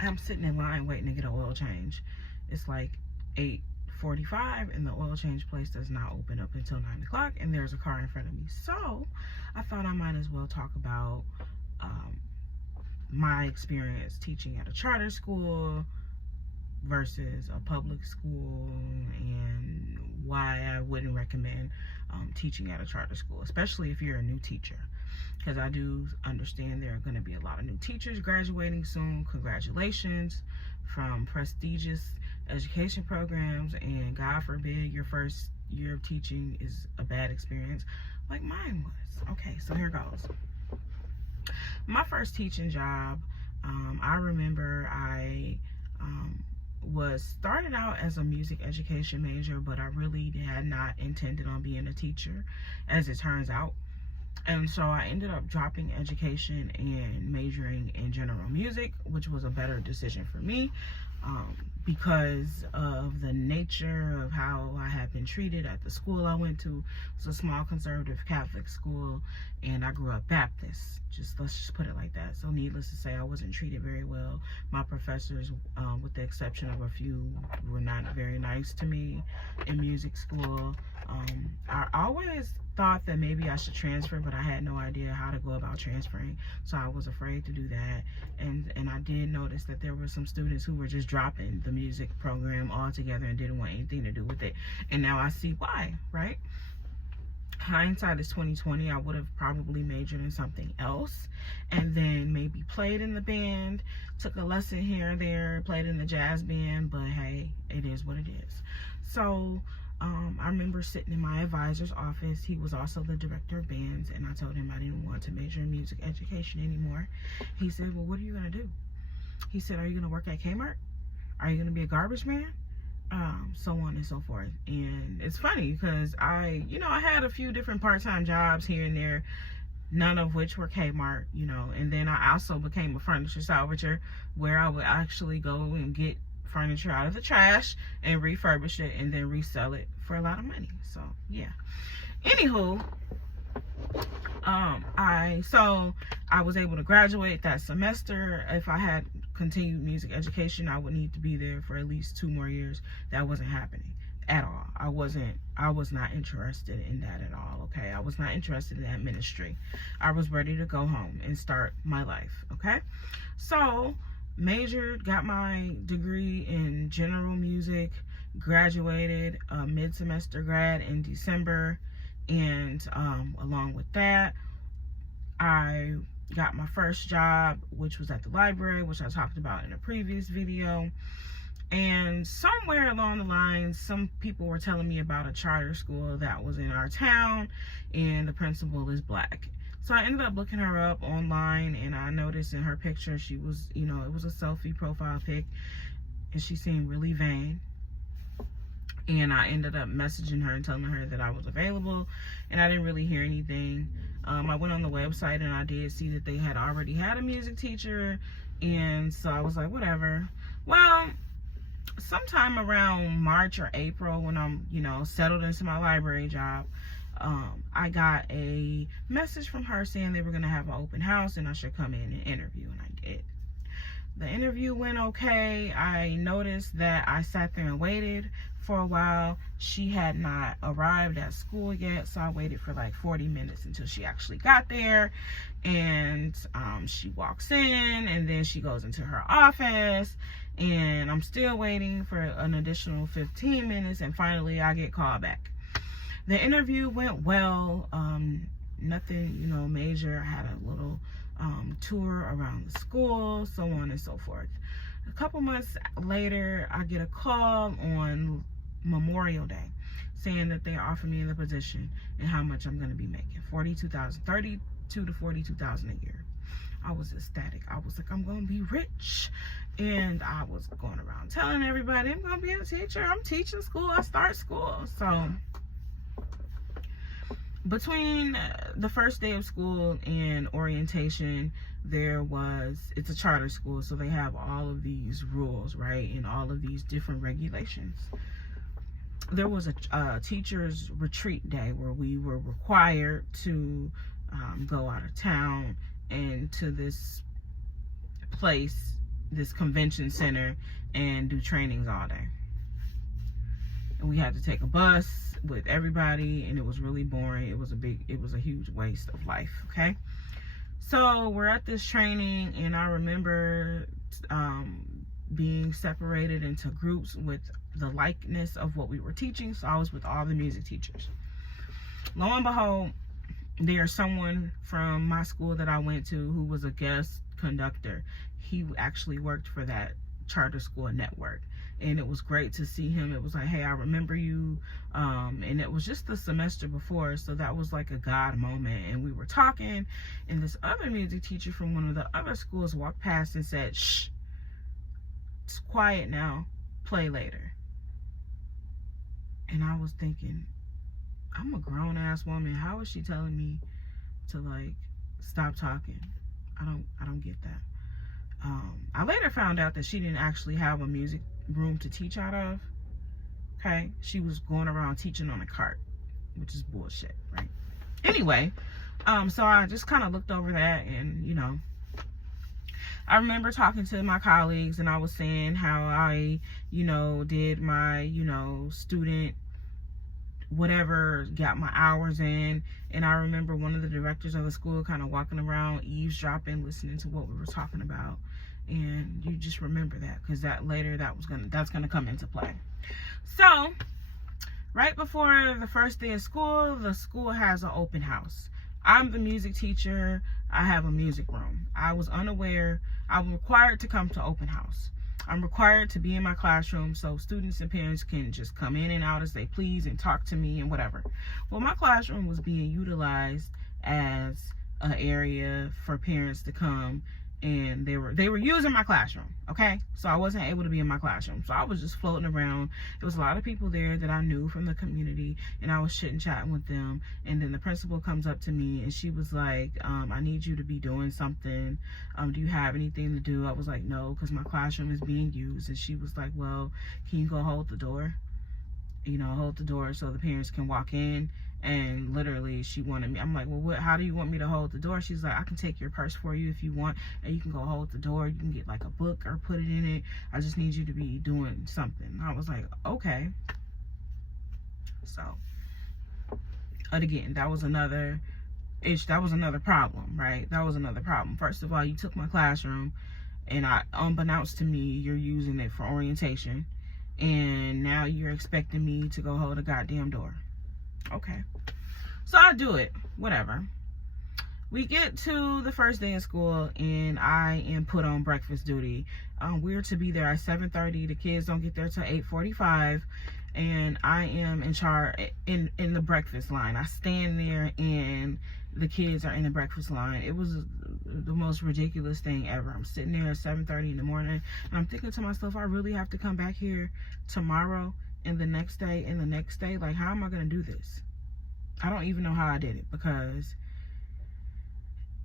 I'm sitting in line waiting to get an oil change. It's like 8:45 and the oil change place does not open up until 9 o'clock, and there's a car in front of me. So I thought I might as well talk about my experience teaching at a charter school versus a public school, and why I wouldn't recommend teaching at a charter school, especially if you're a new teacher. Because I do understand there are going to be a lot of new teachers graduating soon. Congratulations from prestigious education programs, and God forbid your first year of teaching is a bad experience like mine was. Okay, so here goes. My first teaching job, I remember I was started out as a music education major, but I really had not intended on being a teacher, as it turns out. And so I ended up dropping education and majoring in general music, which was a better decision for me because of the nature of how I had been treated at the school I went to. It was a small conservative Catholic school, and I grew up Baptist. Let's just put it like that. So needless to say, I wasn't treated very well. My professors, with the exception of a few, were not very nice to me in music school. I always thought that maybe I should transfer, but I had no idea how to go about transferring, so I was afraid to do that. And I did notice that there were some students who were just dropping the music program altogether and didn't want anything to do with it. And now I see why, right? Hindsight is 2020. I would have probably majored in something else, and then maybe played in the band, took a lesson here or there, played in the jazz band. But hey, it is what it is. So I remember sitting in my advisor's office. He was also the director of bands, and I told him I didn't want to major in music education anymore. He said, well, what are you gonna do? He said, are you gonna work at Kmart? Are you gonna be a garbage man? So on and so forth. And it's funny because I had a few different part-time jobs here and there, none of which were Kmart, and then I also became a furniture salvager, where I would actually go and get furniture out of the trash and refurbish it and then resell it for a lot of money. So yeah, anywho, I was able to graduate that semester. If I had continued music education, I would need to be there for at least 2 more years. That wasn't happening at all. I was not interested in that at all. Okay, I was not interested in that ministry. I was ready to go home and start my life. Okay, so majored, got my degree in general music, graduated a mid-semester grad in December, and along with that, I got my first job, which was at the library, which I talked about in a previous video. And somewhere along the line, some people were telling me about a charter school that was in our town, and the principal is Black. So I ended up looking her up online, and I noticed in her picture she was, it was a selfie profile pic, and she seemed really vain. And I ended up messaging her and telling her that I was available, and I didn't really hear anything. I went on the website and I did see that they had already had a music teacher, and so I was like, whatever. Well, sometime around March or April, when I'm, settled into my library job, I got a message from her saying they were going to have an open house and I should come in and interview, and I did. The interview went okay. I noticed that I sat there and waited for a while. She had not arrived at school yet, so I waited for like 40 minutes until she actually got there. And she walks in, and then she goes into her office, and I'm still waiting for an additional 15 minutes, and finally I get called back. The interview went well. Nothing, major. I had a little tour around the school, so on and so forth. A couple months later, I get a call on Memorial Day saying that they offered me the position and how much I'm going to be making. $32,000 to $42,000 a year. I was ecstatic. I was like, I'm going to be rich. And I was going around telling everybody, I'm going to be a teacher. I'm teaching school. I start school. So between the first day of school and orientation, it's a charter school, so they have all of these rules, right, and all of these different regulations. There was a teacher's retreat day where we were required to go out of town and to this place this convention center and do trainings all day. And we had to take a bus with everybody, and it was really boring. It was a huge waste of life, okay? So we're at this training, and I remember being separated into groups with the likeness of what we were teaching. So I was with all the music teachers. Lo and behold, there's someone from my school that I went to who was a guest conductor. He actually worked for that charter school network, and it was great to see him. It was like, hey, I remember you. And it was just the semester before, so that was like a God moment. And we were talking, and this other music teacher from one of the other schools walked past and said, shh, it's quiet now, play later. And I was thinking, I'm a grown-ass woman. How is she telling me to, like, stop talking? I don't get that. I later found out that she didn't actually have a music room to teach out of. Okay, she was going around teaching on a cart, which is bullshit, right? Anyway, so I just kind of looked over that, and, you know, I remember talking to my colleagues, and I was saying how I, you know, did my, you know, student whatever, got my hours in. And I remember one of the directors of the school kind of walking around, eavesdropping, listening to what we were talking about. And you just remember that, because that later that's gonna come into play. So right before the first day of school, the school has an open house. I'm the music teacher. I have a music room. I was unaware. I'm required to come to open house. I'm required to be in my classroom so students and parents can just come in and out as they please and talk to me and whatever. Well, my classroom was being utilized as an area for parents to come, and they were using my classroom, okay? So I wasn't able to be in my classroom. So I was just floating around. There was a lot of people there that I knew from the community, and I was chit-chatting with them. And then the principal comes up to me, and she was like, I need you to be doing something. Do you have anything to do? I was like, no, because my classroom is being used. And she was like, well, can you go hold the door? You know, hold the door so the parents can walk in. And literally she wanted me, I'm like, well, how do you want me to hold the door? She's like, I can take your purse for you if you want, and you can go hold the door. You can get like a book or put it in it. I just need you to be doing something. I was like, okay. So, and again, that was another problem, right? That was another problem. First of all, you took my classroom, and unbeknownst to me, you're using it for orientation, and now you're expecting me to go hold a goddamn door. Okay, so I do it, whatever. We get to the first day of school, and I am put on breakfast duty. We're to be there at 7:30. The kids don't get there till 8:45, and I am in charge in the breakfast line. I stand there, and the kids are in the breakfast line. It was the most ridiculous thing ever. I'm sitting there at 7:30 in the morning, and I'm thinking to myself, I really have to come back here tomorrow and the next day and the next day. Like, how am I going to do this? I don't even know how I did it, because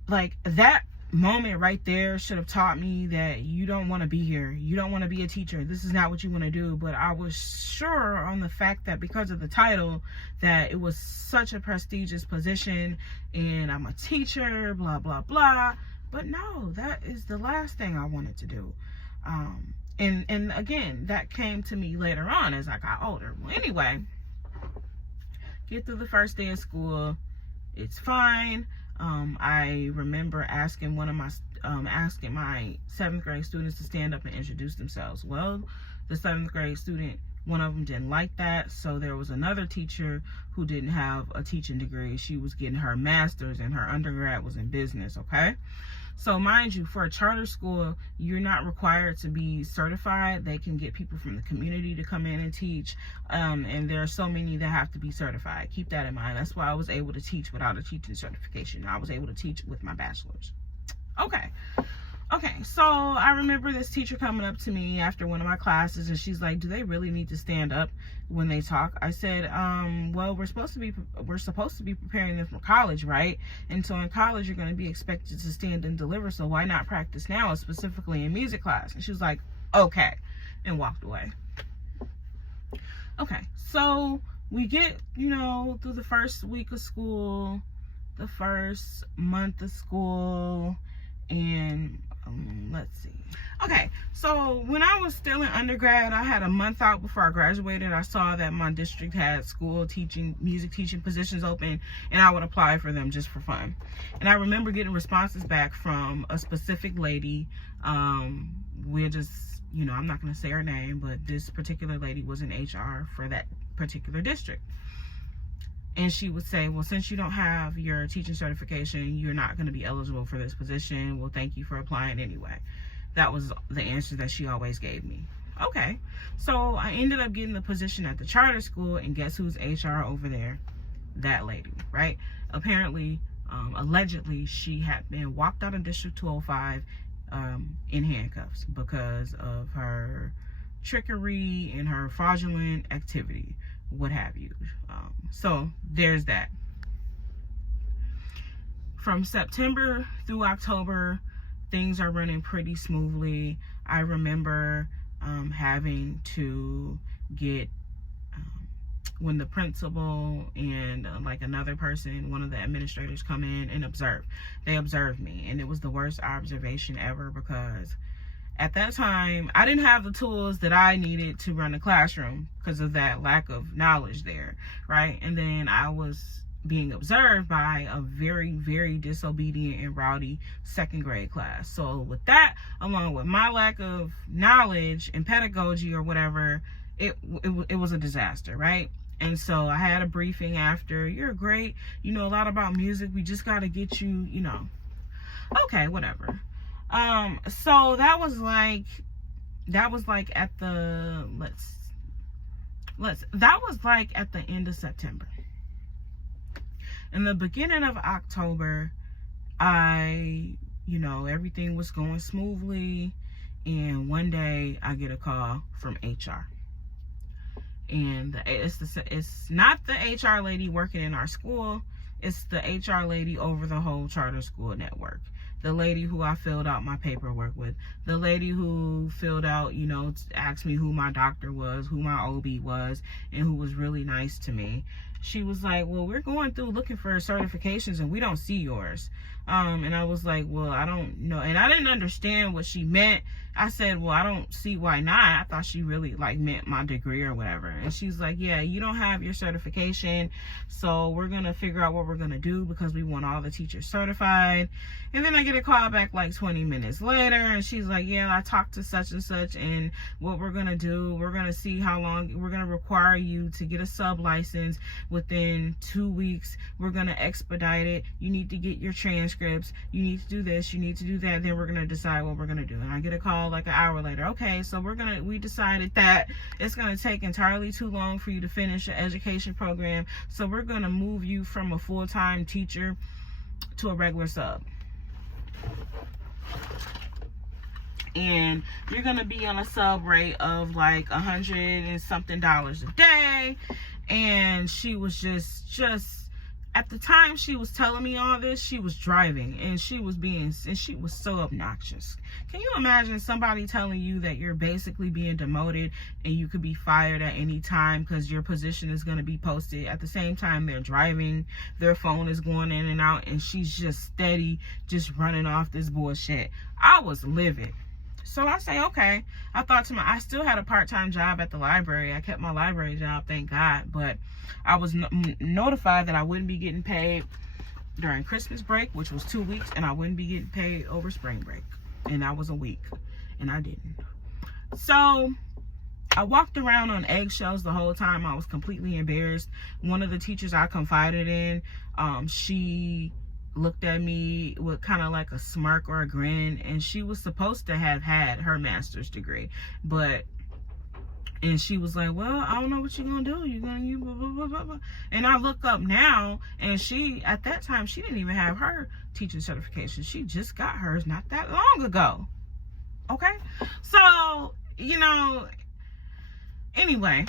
like that moment right there should have taught me that you don't want to be here. You don't want to be a teacher. This is not what you want to do. But I was sure on the fact that because of the title that it was such a prestigious position and I'm a teacher, blah, blah, blah. But no, that is the last thing I wanted to do. And again, that came to me later on as I got older. Well, anyway, get through the first day of school. It's fine. I remember asking my 7th grade students to stand up and introduce themselves. Well, the 7th grade student, one of them didn't like that. So there was another teacher who didn't have a teaching degree. She was getting her master's, and her undergrad was in business, okay? So mind you, for a charter school, you're not required to be certified. They can get people from the community to come in and teach. And there are so many that have to be certified. Keep that in mind. That's why I was able to teach without a teaching certification. I was able to teach with my bachelor's. Okay, so I remember this teacher coming up to me after one of my classes, and she's like, do they really need to stand up when they talk? I said, well, we're supposed to be preparing them for college, right? And so in college, you're going to be expected to stand and deliver, so why not practice now, specifically in music class? And she was like, okay, and walked away. Okay, so we get, through the first week of school, the first month of school, and let's see. Okay, so when I was still in undergrad, I had a month out before I graduated. I saw that my district had music teaching positions open, and I would apply for them just for fun. And I remember getting responses back from a specific lady. We're just, I'm not going to say her name, but this particular lady was in HR for that particular district. And she would say, well, since you don't have your teaching certification, you're not going to be eligible for this position. Well, thank you for applying anyway. That was the answer that she always gave me. Okay. So I ended up getting the position at the charter school, and guess who's HR over there? That lady, right? Apparently, allegedly, she had been walked out of District 205 in handcuffs because of her trickery and her fraudulent activity, what have you. So there's that. From September through October, things are running pretty smoothly. I remember having to get, when the principal and like another person, one of the administrators come in and observe. They observed me, and it was the worst observation ever because at that time, I didn't have the tools that I needed to run a classroom because of that lack of knowledge there, right? And then I was being observed by a very, very disobedient and rowdy second grade class. So with that, along with my lack of knowledge and pedagogy or whatever, it was a disaster, right? And so I had a briefing after, you're great, you know a lot about music, we just got to get you, okay, whatever. So that was like at the, that was like at the end of September. In the beginning of October, everything was going smoothly, and one day I get a call from HR. And it's not the HR lady working in our school, it's the HR lady over the whole charter school network. The lady who I filled out my paperwork with, the lady who filled out, asked me who my doctor was, who my OB was, and who was really nice to me. She was like, well, we're going through looking for certifications and we don't see yours. And I was like, well, I don't know. And I didn't understand what she meant. I said, well, I don't see why not. I thought she really meant my degree or whatever. And she's like, yeah, you don't have your certification. So we're going to figure out what we're going to do because we want all the teachers certified. And then I get a call back 20 minutes later. And she's like, yeah, I talked to such and such. And what we're going to do, we're going to see how long we're going to require you to get a sub license within 2 weeks. We're going to expedite it. You need to get your transcripts. You need to do this. You need to do that. Then we're going to decide what we're going to do. And I get a call an hour later. Okay, so we decided that it's going to take entirely too long for you to finish your education program. So we're going to move you from a full-time teacher to a regular sub. And you're going to be on a sub rate of $100 and something a day. And she was just at the time she was telling me all this, she was driving and she was so obnoxious. Can you imagine somebody telling you that you're basically being demoted and you could be fired at any time because your position is going to be posted? At the same time, they're driving, their phone is going in and out, and she's just steady, just running off this bullshit. I was livid. So I say, okay. I still had a part-time job at the library. I kept my library job, thank God. But I was notified that I wouldn't be getting paid during Christmas break, which was 2 weeks, and I wouldn't be getting paid over spring break. And that was a week, and I didn't. So I walked around on eggshells the whole time. I was completely embarrassed. One of the teachers I confided in, she looked at me with kind of a smirk or a grin, and she was supposed to have had her master's degree, and she was like, well, I don't know what you're gonna do, you blah, blah, blah, blah, blah. And I look up now, and at that time she didn't even have her teaching certification. She just got hers not that long ago. Okay, so anyway,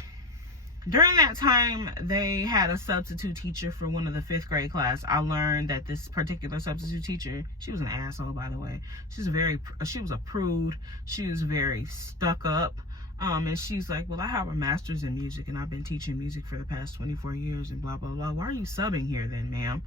during that time, they had a substitute teacher for one of the 5th grade class. I learned that this particular substitute teacher, she was an asshole, by the way. She was a prude. She was very stuck up. And she's like, well, I have a master's in music and I've been teaching music for the past 24 years and blah, blah, blah. Why are you subbing here then, ma'am?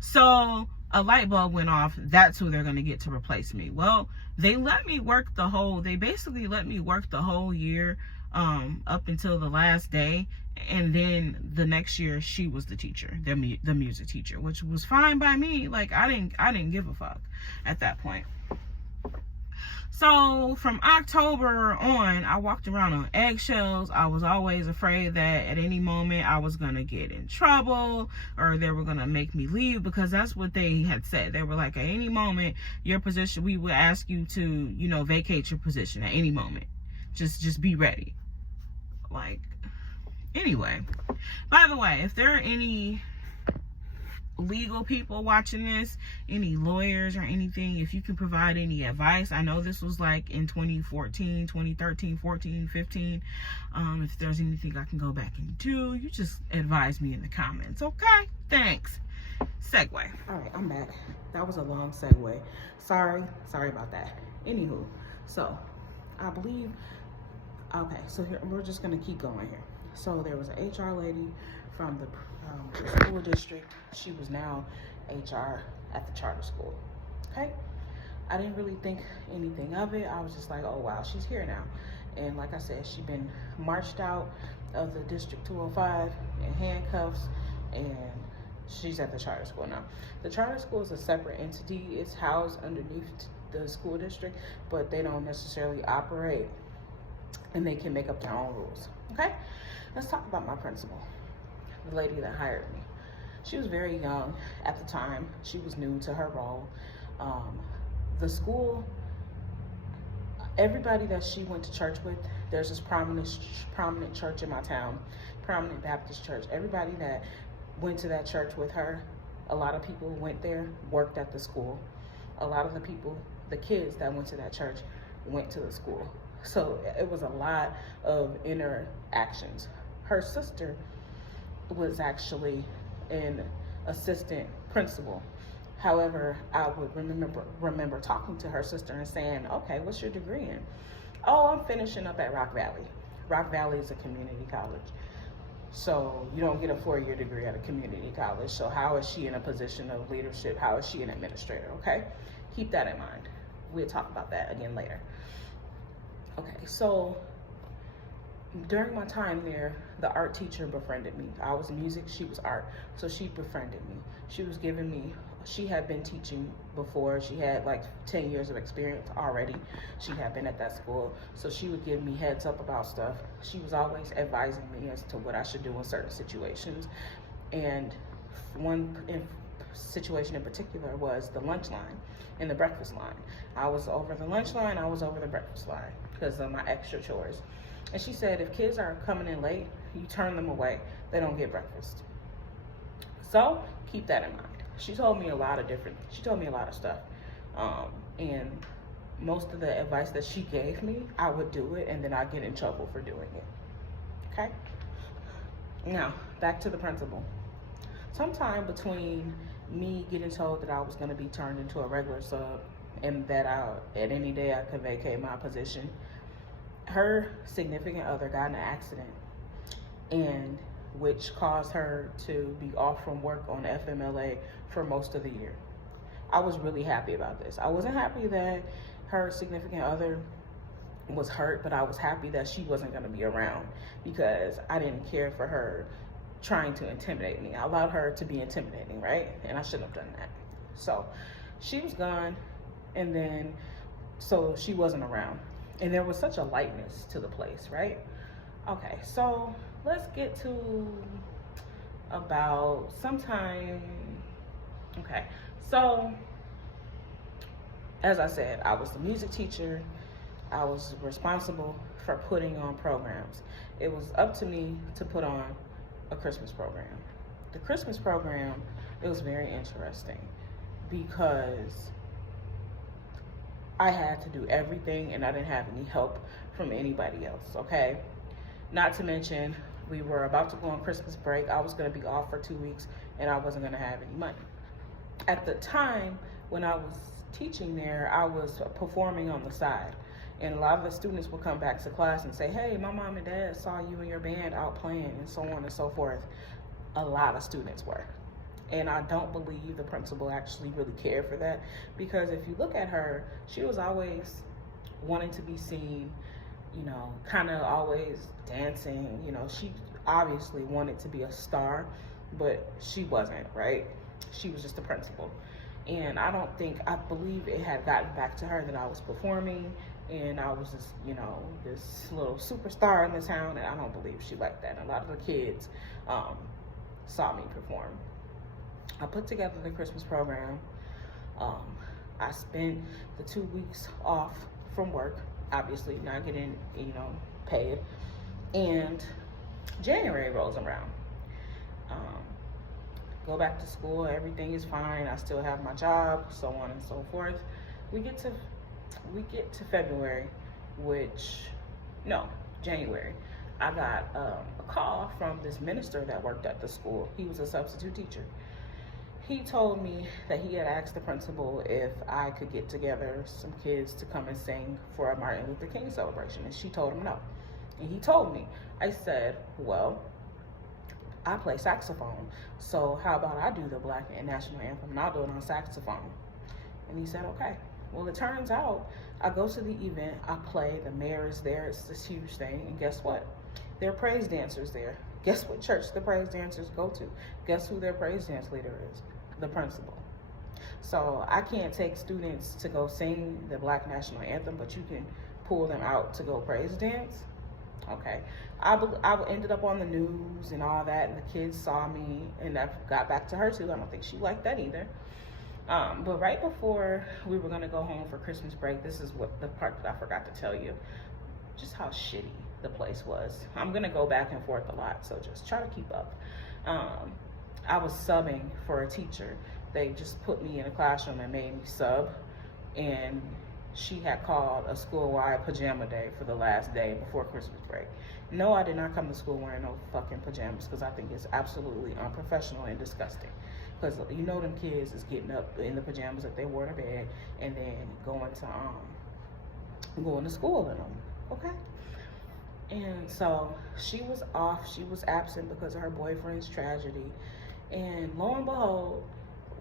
So a light bulb went off. That's who they're going to get to replace me. Well, they basically let me work the whole year, up until the last day. And then the next year she was the teacher, the music teacher, which was fine by me. Like, I didn't give a fuck at that point. So from October on, I walked around on eggshells. I was always afraid that at any moment I was going to get in trouble or they were going to make me leave, because that's what they had said. They were like, at any moment, your position, we would ask you to, vacate your position at any moment. Just be ready. Like, anyway, by the way, if there are any legal people watching this, any lawyers or anything, if you can provide any advice. I know this was like in 2014, 2013, 14, 15. If there's anything I can go back and do, you just advise me in the comments. Okay, thanks. Segue. All right, I'm back. That was a long segue. Sorry about that. Anywho, so I believe, okay, so here we're just gonna keep going here. So there was an HR lady from the school district. She was now HR at the charter school. Okay, I didn't really think anything of it. I was just like, oh wow, she's here now. And like I said, she's been marched out of the District 205 in handcuffs, and she's at the charter school now. The charter school is a separate entity. It's housed underneath the school district, but they don't necessarily operate, and they can make up their own rules. Okay, let's talk about my principal, the lady that hired me. She was very young at the time. She was new to her role. The school, everybody that she went to church with, there's this prominent church in my town, prominent Baptist church. Everybody that went to that church with her, a lot of people went there, worked at the school. A lot of the kids that went to that church went to the school. So it was a lot of interactions. Her sister was actually an assistant principal. However, I would remember talking to her sister and saying, okay, what's your degree in? Oh, I'm finishing up at Rock Valley. Rock Valley is a community college. So you don't get a 4-year degree at a community college. So how is she in a position of leadership? How is she an administrator? Okay, keep that in mind. We'll talk about that again later. Okay, so during my time there, the art teacher befriended me. I was music, she was art, so she befriended me. She had been teaching before. She had like 10 years of experience already. She had been at that school, so she would give me heads up about stuff. She was always advising me as to what I should do in certain situations. And one situation in particular was the lunch line and the breakfast line. I was over the lunch line, I was over the breakfast line because of my extra chores. And she said, if kids are coming in late, you turn them away. They don't get breakfast. So keep that in mind. She told me a lot of stuff. And most of the advice that she gave me, I would do it, and then I'd get in trouble for doing it. Okay? Now, back to the principal. Sometime between me getting told that I was going to be turned into a regular sub and that at any day I could vacate my position, her significant other got in an accident, and which caused her to be off from work on FMLA for most of the year. I was really happy about this. I wasn't happy that her significant other was hurt, but I was happy that she wasn't going to be around, because I didn't care for her trying to intimidate me. I allowed her to be intimidating, right? And I shouldn't have done that. So she was gone, and then so she wasn't around. And there was such a lightness to the place, right? Okay, so let's get to about sometime. Okay, so as I said, I was the music teacher. I was responsible for putting on programs. It was up to me to put on a Christmas program. The Christmas program, it was very interesting because I had to do everything and I didn't have any help from anybody else, okay? Not to mention, we were about to go on Christmas break. I was gonna be off for 2 weeks and I wasn't gonna have any money. At the time when I was teaching there, I was performing on the side. And a lot of the students would come back to class and say, hey, my mom and dad saw you and your band out playing, and so on and so forth. A lot of students were. And I don't believe the principal actually really cared for that, because if you look at her, she was always wanting to be seen, you know, kind of always dancing. You know, she obviously wanted to be a star, but she wasn't, right? She was just a principal. And I believe it had gotten back to her that I was performing and I was just, you know, this little superstar in the town, and I don't believe she liked that. And a lot of the kids saw me perform. I put together the Christmas program. I spent the 2 weeks off from work, obviously not getting, you know, paid. And January rolls around. Go back to school, everything is fine. I still have my job, so on and so forth. We get to February, January. I got a call from this minister that worked at the school. He was a substitute teacher. He told me that he had asked the principal if I could get together some kids to come and sing for a Martin Luther King celebration, and she told him no. And he told me. I said, well, I play saxophone, so how about I do the Black National Anthem, and I'll do it on saxophone. And he said, okay. Well, it turns out I go to the event, I play, the mayor is there, it's this huge thing, and guess what? There are praise dancers there. Guess what church the praise dancers go to? Guess who their praise dance leader is? The principal. So I can't take students to go sing the Black National Anthem, but you can pull them out to go praise dance. Okay, I ended up on the news and all that, and the kids saw me, and that got back to her too. I don't think she liked that either. But right before we were gonna go home for Christmas break, this is what the part that I forgot to tell you, just how shitty the place was. I'm gonna go back and forth a lot, so just try to keep up. I was subbing for a teacher. They just put me in a classroom and made me sub, and she had called a school-wide pajama day for the last day before Christmas break. No, I did not come to school wearing no fucking pajamas, because I think it's absolutely unprofessional and disgusting. Because you know them kids is getting up in the pajamas that they wore to bed and then going to school in them, okay? And so she was off, she was absent because of her boyfriend's tragedy. And lo and behold,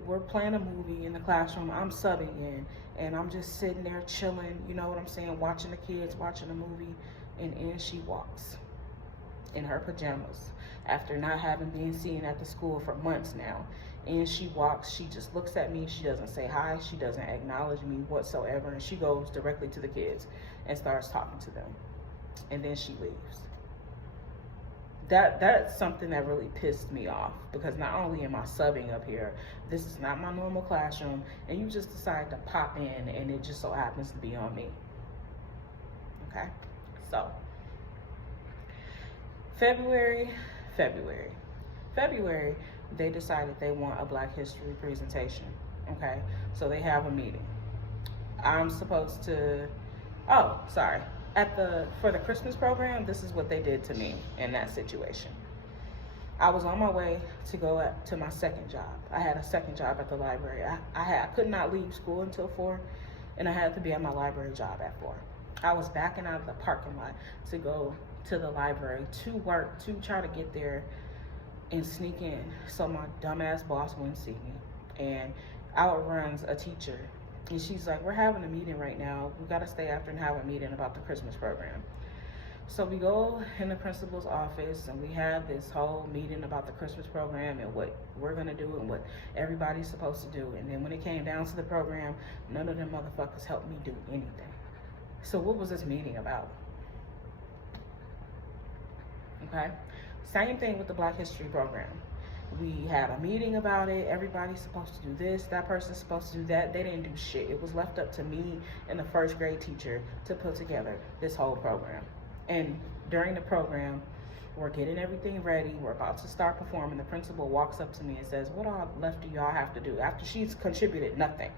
we're playing a movie in the classroom, I'm subbing in, and I'm just sitting there chilling, you know what I'm saying, watching the kids, watching the movie, and in she walks in her pajamas after not having been seen at the school for months now. And she walks, she just looks at me, she doesn't say hi, she doesn't acknowledge me whatsoever, and she goes directly to the kids and starts talking to them. And then she leaves. That's something that really pissed me off, because not only am I subbing up here, this is not my normal classroom, and you just decide to pop in, and it just so happens to be on me. Okay, so February, they decided they want a Black History presentation. Okay, so they have a meeting. I'm supposed to, for the Christmas program, this is what they did to me in that situation. I was on my way to go to my second job. I had a second job at the library. I could not leave school until 4, and I had to be at my library job at 4. I was backing out of the parking lot to go to the library to work, to try to get there and sneak in so my dumbass boss wouldn't see me. And outruns a teacher, and she's like, we're having a meeting right now. We gotta stay after and have a meeting about the Christmas program. So we go in the principal's office and we have this whole meeting about the Christmas program and what we're gonna do and what everybody's supposed to do. And then when it came down to the program, none of them motherfuckers helped me do anything. So what was this meeting about? Okay, same thing with the Black History program. We had a meeting about it. Everybody's supposed to do this. That person's supposed to do that. They didn't do shit. It was left up to me and the first grade teacher to put together this whole program. And during the program, we're getting everything ready. We're about to start performing. The principal walks up to me and says, what all left do y'all have to do? After she's contributed nothing.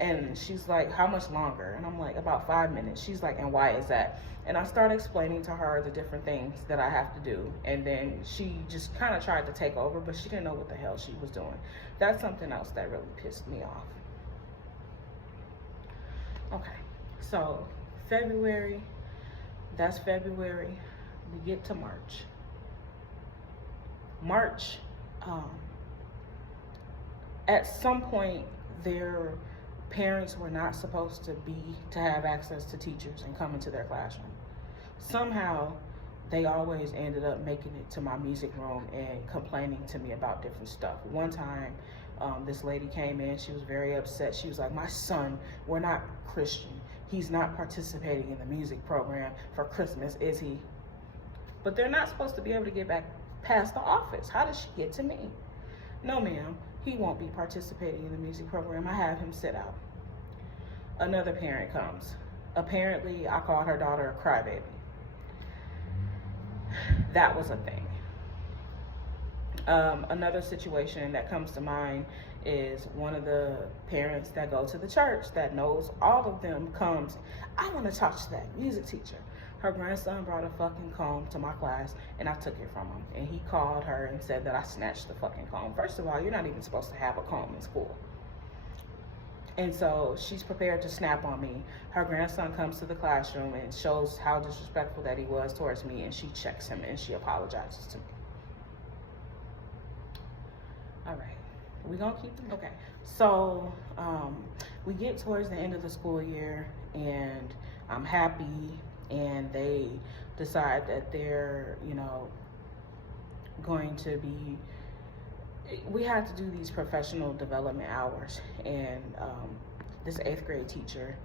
And she's like, how much longer? And I'm like, about 5 minutes. She's like, and why is that? And I started explaining to her the different things that I have to do. And then she just kind of tried to take over, but she didn't know what the hell she was doing. That's something else that really pissed me off. Okay, so February, that's February. We get to March. At some point, their parents were not supposed to have access to teachers and come into their classroom. Somehow, they always ended up making it to my music room and complaining to me about different stuff. One time, this lady came in, she was very upset. She was like, my son, we're not Christian. He's not participating in the music program for Christmas, is he? But they're not supposed to be able to get back past the office. How does she get to me? No, ma'am, he won't be participating in the music program. I have him sit out. Another parent comes. Apparently, I called her daughter a crybaby. That was a thing. Another situation that comes to mind is one of the parents that go to the church that knows all of them comes, I want to talk to that music teacher. Her grandson brought a fucking comb to my class and I took it from him. And he called her and said that I snatched the fucking comb. First of all, you're not even supposed to have a comb in school. And so she's prepared to snap on me. Her grandson comes to the classroom and shows how disrespectful that he was towards me, and she checks him and she apologizes to me. All right, we gonna keep them? Okay, so we get towards the end of the school year and I'm happy, and they decide that they're, going to be, we had to do these professional development hours, and this 8th grade teacher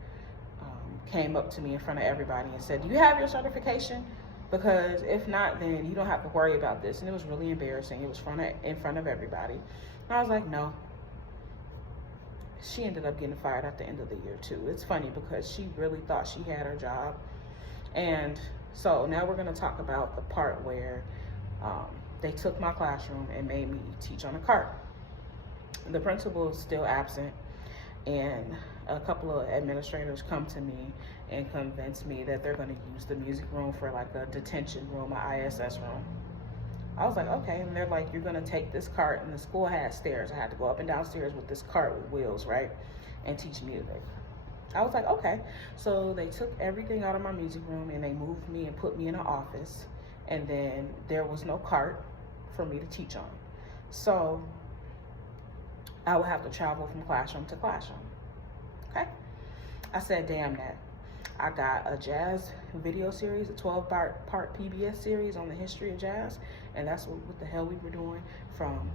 came up to me in front of everybody and said, do you have your certification? Because if not, then you don't have to worry about this. And it was really embarrassing. It was in front of everybody. And I was like, no. She ended up getting fired at the end of the year too. It's funny because she really thought she had her job. And so now we're gonna talk about the part where they took my classroom and made me teach on a cart. The principal is still absent, and a couple of administrators come to me and convince me that they're going to use the music room for like a detention room, an ISS room. I was like, okay. And they're like, you're going to take this cart, and the school had stairs. I had to go up and down stairs with this cart with wheels, right, and teach music. I was like, okay. So they took everything out of my music room and they moved me and put me in an office, and then there was no cart for me to teach on. So I would have to travel from classroom to classroom. Okay. I said, damn that. I got a jazz video series, a 12-part PBS series on the history of jazz, and that's what the hell we were doing from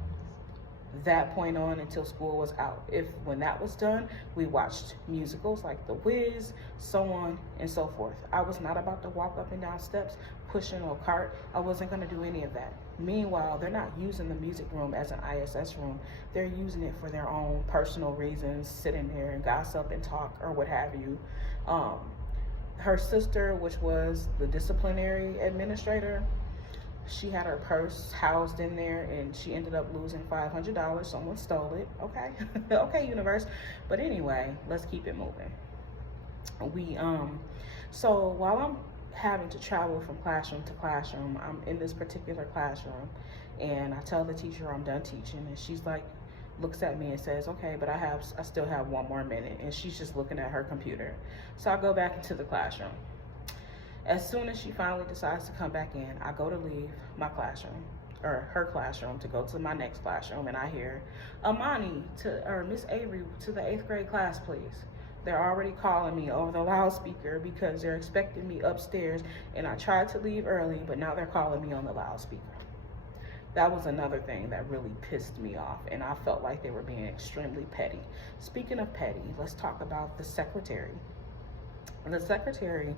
that point on until school was out. When that was done, we watched musicals like The Wiz, so on and so forth. I was not about to walk up and down steps, pushing a cart. I wasn't going to do any of that. Meanwhile, they're not using the music room as an ISS room. They're using it for their own personal reasons, sitting there and gossip and talk or what have you. Her sister, which was the disciplinary administrator, she had her purse housed in there and she ended up losing $500. Someone stole it. Okay. Okay, universe. But anyway, let's keep it moving. So while I'm having to travel from classroom to classroom, I'm in this particular classroom and I tell the teacher I'm done teaching, and she's like, looks at me and says, okay, but I still have 1 more minute, and she's just looking at her computer. So I go back into the classroom. As soon as she finally decides to come back in, I go to leave my classroom, or her classroom, to go to my next classroom, and I hear, Amani, or Miss Avery, to the 8th grade class, please. They're already calling me over the loudspeaker because they're expecting me upstairs, and I tried to leave early, but now they're calling me on the loudspeaker. That was another thing that really pissed me off, and I felt like they were being extremely petty. Speaking of petty, let's talk about the secretary. The secretary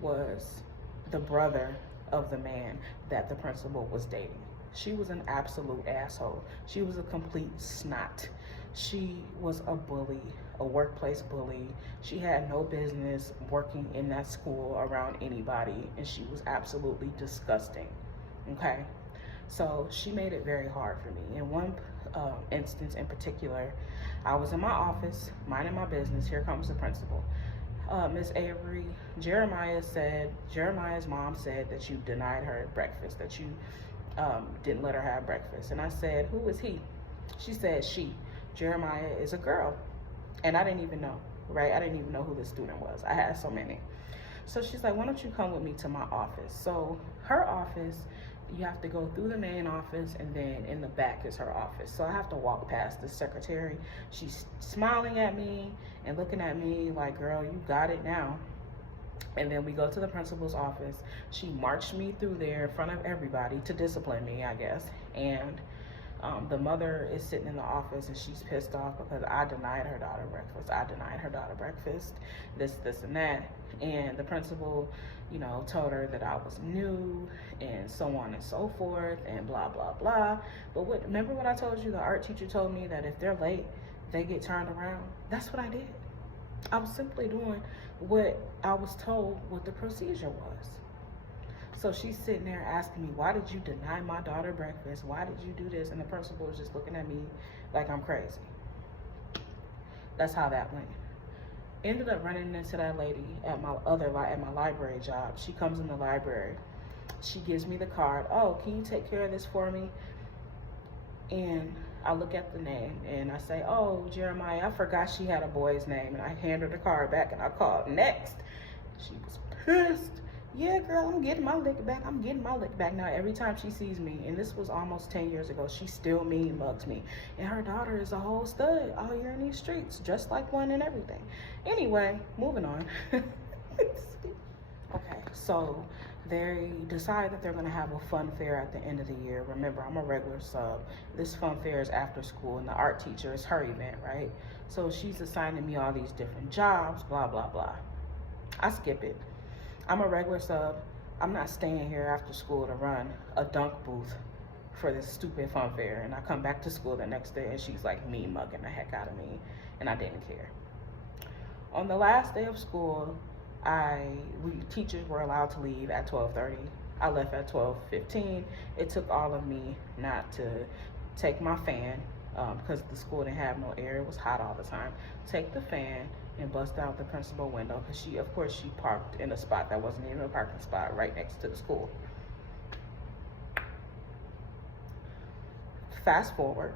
was the brother of the man that the principal was dating. She was an absolute asshole. She was a complete snot. She was a bully, a workplace bully. She had no business working in that school around anybody, and she was absolutely disgusting, okay? So she made it very hard for me. In one instance in particular, I was in my office, minding my business. Here comes the principal. Miss Avery, Jeremiah's mom said that you denied her breakfast, that you didn't let her have breakfast. And I said, who is he? She said, she. Jeremiah is a girl. And I didn't even know, right? I didn't even know who this student was. I had so many. So she's like, why don't you come with me to my office? So her office, you have to go through the main office, and then in the back is her office. So I have to walk past the secretary. She's smiling at me and looking at me like, girl, you got it now. And then we go to the principal's office. She marched me through there in front of everybody to discipline me, I guess. And the mother is sitting in the office, and she's pissed off because I denied her daughter breakfast. I denied her daughter breakfast, this, and that. And the principal, you know, told her that I was new and so on and so forth and blah, blah, blah. But remember what I told you? The art teacher told me that if they're late, they get turned around. That's what I did. I was simply doing what I was told what the procedure was. So she's sitting there asking me, why did you deny my daughter breakfast? Why did you do this? And the principal was just looking at me like I'm crazy. That's how that went. Ended up running into that lady at my library job. She comes in the library. She gives me the card. Oh, can you take care of this for me? And I look at the name and I say, oh, Jeremiah, I forgot she had a boy's name. And I hand her the card back and I called next. She was pissed. Yeah, girl, I'm getting my lick back. I'm getting my lick back. Now, every time she sees me, and this was almost 10 years ago, she still mean mugs me. And her daughter is a whole stud out here in these streets, dressed like one and everything. Anyway, moving on. Okay, so they decide that they're going to have a fun fair at the end of the year. Remember, I'm a regular sub. This fun fair is after school, and the art teacher is her event, right? So she's assigning me all these different jobs, blah, blah, blah. I skip it. I'm a regular sub. I'm not staying here after school to run a dunk booth for this stupid fun fair. And I come back to school the next day, and she's like mean mugging the heck out of me, and I didn't care. On the last day of school, we teachers were allowed to leave at 12:30. I left at 12:15. It took all of me not to take my fan, because the school didn't have no air. It was hot all the time. Take the fan and bust out the principal window, because she parked in a spot that wasn't even a parking spot right next to the school. Fast forward,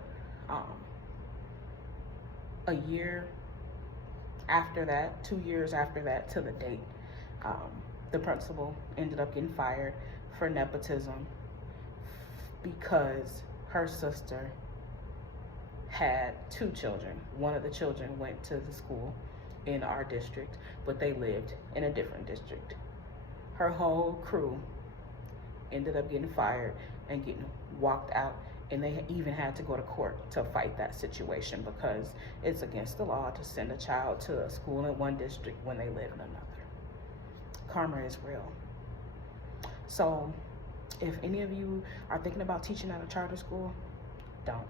a year after that, 2 years after that to the date, the principal ended up getting fired for nepotism because her sister had 2 children. One of the children went to the school in our district, but they lived in a different district. Her whole crew ended up getting fired and getting walked out, and they even had to go to court to fight that situation because it's against the law to send a child to a school in one district when they live in another. Karma is real. So if any of you are thinking about teaching at a charter school, don't.